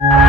you